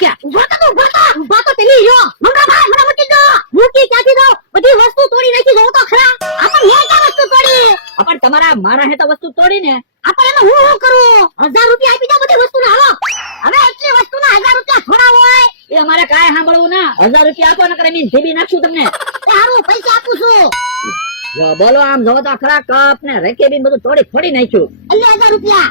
નાખ્યા. ઉભા તો તેલી યો મંગાભાઈ મને મૂકી દો. મૂકી ક્યાંથી દો? બધી વસ્તુ તોડી નાખી જો તો ખરા. આપણ મેં ક્યાં વસ્તુ તોડી? પણ તમારા મારા હે તો વસ્તુ તોડી ને. આપણ એમાં હું કરું? 1000 રૂપિયા આપી દો બધી વસ્તુને. હાલો હવે એટલી વસ્તુના 1000 રૂપિયા થોડા હોય? એ અમારે કાંઈ સાંભળવું ના. 1000 રૂપિયા આપો નકર એની ધીબી નાખશું તમને. એ હારું પૈસા આપું છું. જો બોલો આમ જો તો ખરા કપ ને રેકેબીન બધું તોડી ફોડી નાખ્યું. એટલે 1000 રૂપિયા.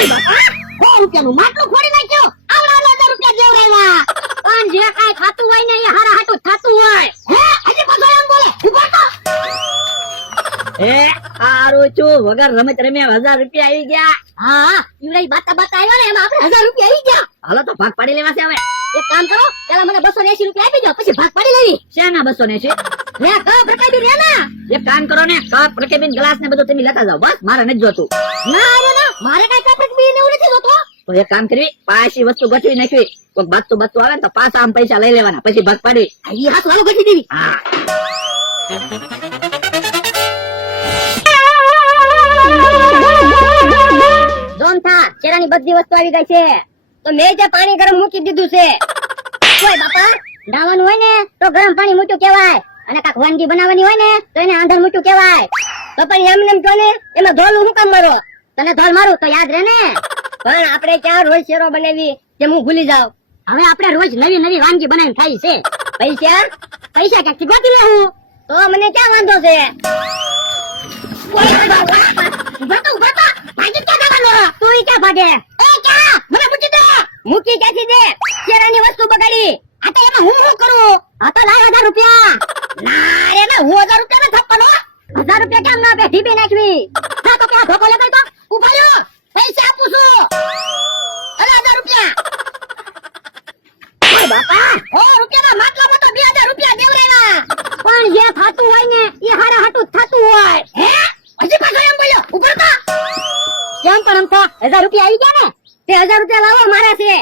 એ બાપા 100 રૂપિયાનું માટલું ફોડી નાખ્યો. આવડા 1000 રૂપિયા દેવરાવ્યા. પણ જે કાંઈ થાતું હોય ને એ હારા હાટું થાતું હોય. હે હજી પાછો એમ બોલે. ઉભા તો. એ હારું છું વગર રમત રમ્યા 1000 રૂપિયા આવી ગયા. હા ઈવડાઈ બાતા આવ્યો ને એમાં આપણે 1000 રૂપિયા આવી ગયા. હાલો તો ભાગ પાડી લેવા છે હવે. એક કામ કરો પેલા મને 280 રૂપિયા આપી દો પછી ભાગ પાડી લેવી. શેના 280? લે કપ રકાબી રે ના. એક કામ કરો ને કપ રેકેબીન ગ્લાસ ને બધું તમે લેતા જાઓ. બસ મારે નથી જોતું. ના રે ના મારે કાંઈ કપ રકાબી ને એવું નથી જોતો. તો એક કામ કરવી પાછી વસ્તુ ગોઠવી નાખવી. કોઈ બાતું આવે ને તો પાછા આમ પૈસા લઈ લેવાના પછી ભાગ પાડી. ઈ હાથ વાળો ગઠી દેવી. હા જોમથા ચેરાની બધી વસ્તુ આવી ગઈ છે. તો મેં જે પાણી ગરમ મૂકી દીધું છે. ઓય બાપા નાવાનું હોય ને તો ગરમ પાણી મૂક્યું કહેવાય અને કાક વાનગી બનાવવાની હોય ને તો એને આંધણ મૂક્યું કહેવાય. તો પણ એમ કહો ને એમાં ધોલું હું કામ મારો? તને ધોલ મારું તો યાદ રહે ને. પણ આપણે ક્યાં રોજ શેરો બનાવી કે હું ભૂલી જાઉં. હવે આપણે રોજ નવી નવી વાનગી બનાવીને ખાઈ છે. પૈસા ક્યાંથી ગોતી લેવું? તો મને ક્યાં વાંધો છે? મૂકી ક્યાંથી દે? ચેરાની વસ્તુ બગાડી. આ તો એમાં હું કરું? આ તો લાય 1000 રૂપિયા. ના રે ના હું 1000 રૂપિયા ને થપ્પનો. 1000 રૂપિયા કેમ ના બે ઢીબી નાખવી? ના તો ક્યાં ધોકો લેતો તો ઉભા રહ્યો. પૈસા આપું છું. અરે 1000 રૂપિયા. ઓય બાપા 100 રૂપિયાના માટલામાં તો 2000 રૂપિયા દેવરેલા. પણ જે થાતું હોય ને એ હારા હાટું થાતું હોય. હે હજી પાછો એમ બોલ્યો. ઉભરો તો. કેમ પણ આમ તો 1000 રૂપિયા આવી ગયા ને તે 1000 રૂપિયા લાવો મારા છે.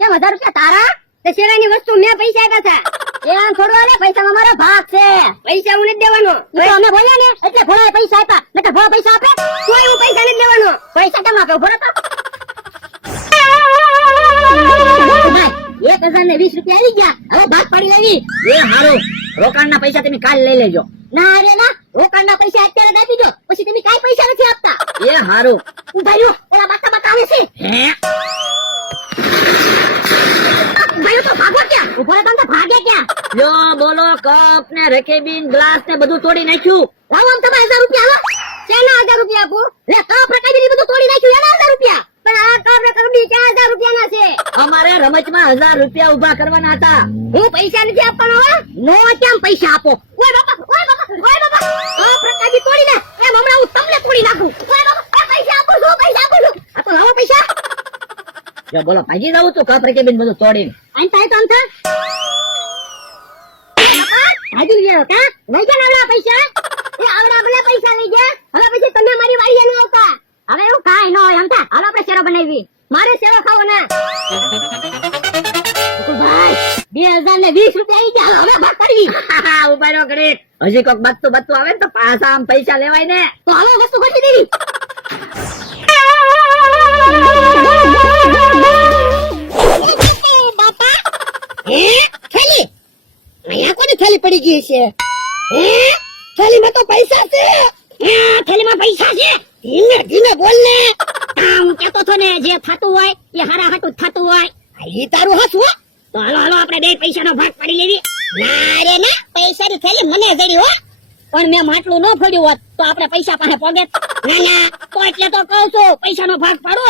કેમ 1000 રૂપિયા તારા? તે શેરાની વસ્તુ મેં પૈસા આપ્યા છે. એમ થોડું આલે પૈસામાં મારો ભાગ છે. પૈસા હું નથી દેવાનો. તો અમે બોલ્યા ને એટલે ભોળાએ પૈસા આપ્યા. નકર ભોળા પૈસા આપે? કોઈ હું પૈસા નથી દેવાનો. પૈસા કેમ આપે? ભોળા તો 1020 રૂપિયા આવી ગયા. હવે ભાગ પાડી લેવી. એ હારું રોકાણના પૈસા તમે કાલ લઈ લેજો. ના રે ના રોકાણના પૈસા અત્યારે જ આપી દો પછી તમે કાઈ પૈસા નથી આપતા. એ હારું ઉભા રહ્યો ઓલા બાતા આવે છે. હે ભાઈ તો ભાગો ક્યાં? ઉભા રહો તો ભાગે ક્યાં? જો બોલો કપ ને રેકેબીન ગ્લાસ ને બધું તોડી નાખ્યું. લાવો આમ તમે 1000 રૂપિયા આવો. શેના 1000 રૂપિયા આપો? લે કપ રકાબી બધું તોડી નાખ્યું એના 1000 રૂપિયા. પણ આ કપ રકાબી 1000 રૂપિયાના છે. અમારે રમતમાં 1000 રૂપિયા ઉભા કરવાના હતા. હું પૈસા નથી આપવાનો. નો કેમ પૈસા આપો? ઓય બાપા કપ રકાબી તોડી ના એમ હમણાં હું તમને તોડી નાખું. ઓય બાપા પૈસા આપો છો પૈસા આપો છો. આ તો લાવો પૈસા. જો બોલો ભાગી જાવ તો કપ રેકેબીન બધું તોડીને. અંતાય તો અંતા હાજી ગયો કા લઈ ગયા આવડા પૈસા. એ આવડા બધા પૈસા લઈ ગયા. હવે પછી તમે મારી વાડીએ ન આવતા. હવે એવું કાઈ ન હોય અંતા. હાલો આપણે શેરો બનાવી. મારે શેરો ખાવો ના. ભાઈ 2020 રૂપિયા આવી ગયા. હવે ભાગ પડી. ઉભા રહ્યો ઘડીક. હજી કોક બત્તું આવે ને તો પાછા આમ પૈસા લેવાય ને. તો હવે વસ્તુ ગોઠવી દેવી. બાપા થેલી અહીંયા કોની થેલી પડી ગઈ છે? થેલીમાં તો પૈસા છે. થેલીમાં પૈસા છે. ધીમે ધીમે બોલ ને. હું કહેતો તો ને જે થતું હોય એ હારા હાટું થતું હોય. એ તારું હસવું. તો હાલો આપણે બે પૈસાનો ભાગ પાડી લેવી. ના રે ના પૈસાની થેલી મને જડી હો. પણ મેં માટલું ન ફોડ્યું હોત તો આપણે પૈસા પાસે પોગે. ના તો એટલે તો કહું છું પૈસાનો ભાગ પાડો.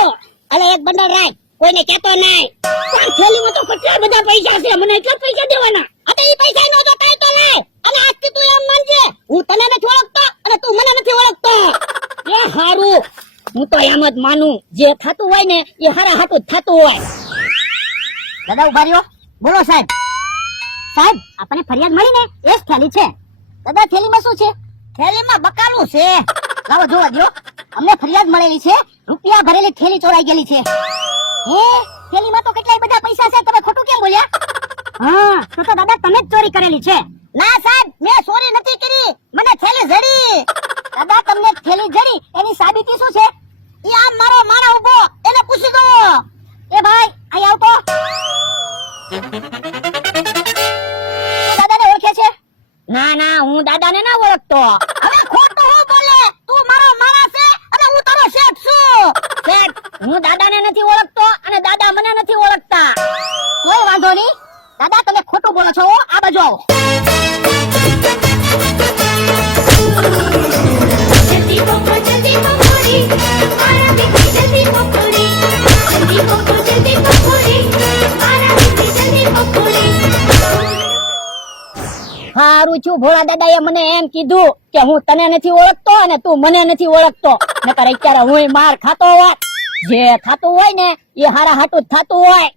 અલે એક બંડલ રાખ કોઈને કહેતો નહીં. પણ થેલીમાં તો કેટલા બધા પૈસા છે. મને એટલા પૈસા દેવાના. અતે ઈ પૈસા નો તો કાઈ તો લે. અને આજથી તું એમ માનજે હું તને નથી ઓળખતો અને તું મને નથી ઓળખતો. એ હારું હું તો એમ જ માનું જે થતું હોય ને એ હારા હાટું થતું હોય. દાદા ઉભા રહ્યો. બોલો સાહેબ. સાહેબ આપણને ફરિયાદ મળી ને એ જ થેલી છે. દાદા થેલીમાં શું છે? થેલીમાં બકાલું છે. લાવો જોવા દો. અમને ફરિયાદ મળેલી છે રૂપિયા ભરેલી થેલી ચોરાઈ ગયેલી છે. હે થેલીમાં તો કેટલાય બધા પૈસા છે. તમે ખોટું કેમ બોલ્યા? હા તો દાદા તમે જ ચોરી કરેલી છે. ના સાહેબ મેં ચોરી નથી કરી. મને થેલી જડી. દાદા તમને થેલી જડી એની સાબિતી શું છે? ઈ આ મારો મારા ઉભો એને પૂછી દો. એ ભાઈ અહીં આવતો. દાદાને ઓળખે છે? ના ના, હું દાદાને ના ઓળખતો. હવે ખોટું હું બોલે? તું મારો માણસ છે અને હું તારો શેઠ છું. શેઠ, હું દાદાને નથી ઓળખતો અને દાદા મને નથી ઓળખતા. કોઈ વાંધો નહીં. દાદા, તમે ખોટું બોલો છો. આ બાજુ આવો. जल्दी पकोड़ी मारा बिकी जल्दी पकोड़ी जल्दी पकोड़ी मारा बिकी जल्दी पकोड़ी હારું છું, ભોળા દાદાએ મને એમ કીધું કે હું તને નથી ઓળખતો અને તું મને નથી ઓળખતો. નકર અત્યારે હું માર ખાતો હોત. જે થાતું હોય ને એ હારા હાટું જ થાતું હોય.